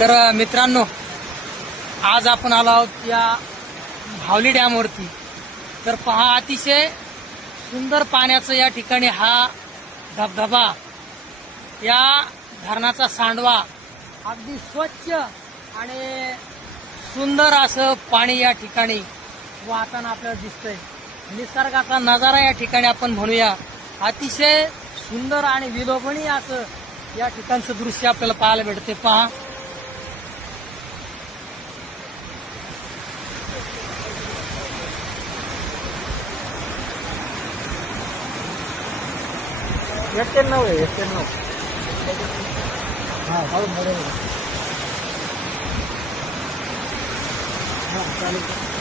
तर मित्रांनो, आज आपण आलो आहोत या भावली डॅमवरती. तर पहा, अतिशय सुंदर पाण्याचं या ठिकाणी हा धबधबा, या धरणाचा सांडवा, अगदी स्वच्छ आणि सुंदर असं पाणी या ठिकाणी वाहताना आपल्याला दिसतंय. निसर्गाचा नजारा या ठिकाणी आपण म्हणूया. अतिशय सुंदर आणि विलोभनीय असं या ठिकाणचं दृश्य आपल्याला पाहायला भेटते. पहा, एक्क्याण्णव आहे, 91. हा काढून बरोबर. हा चालेल.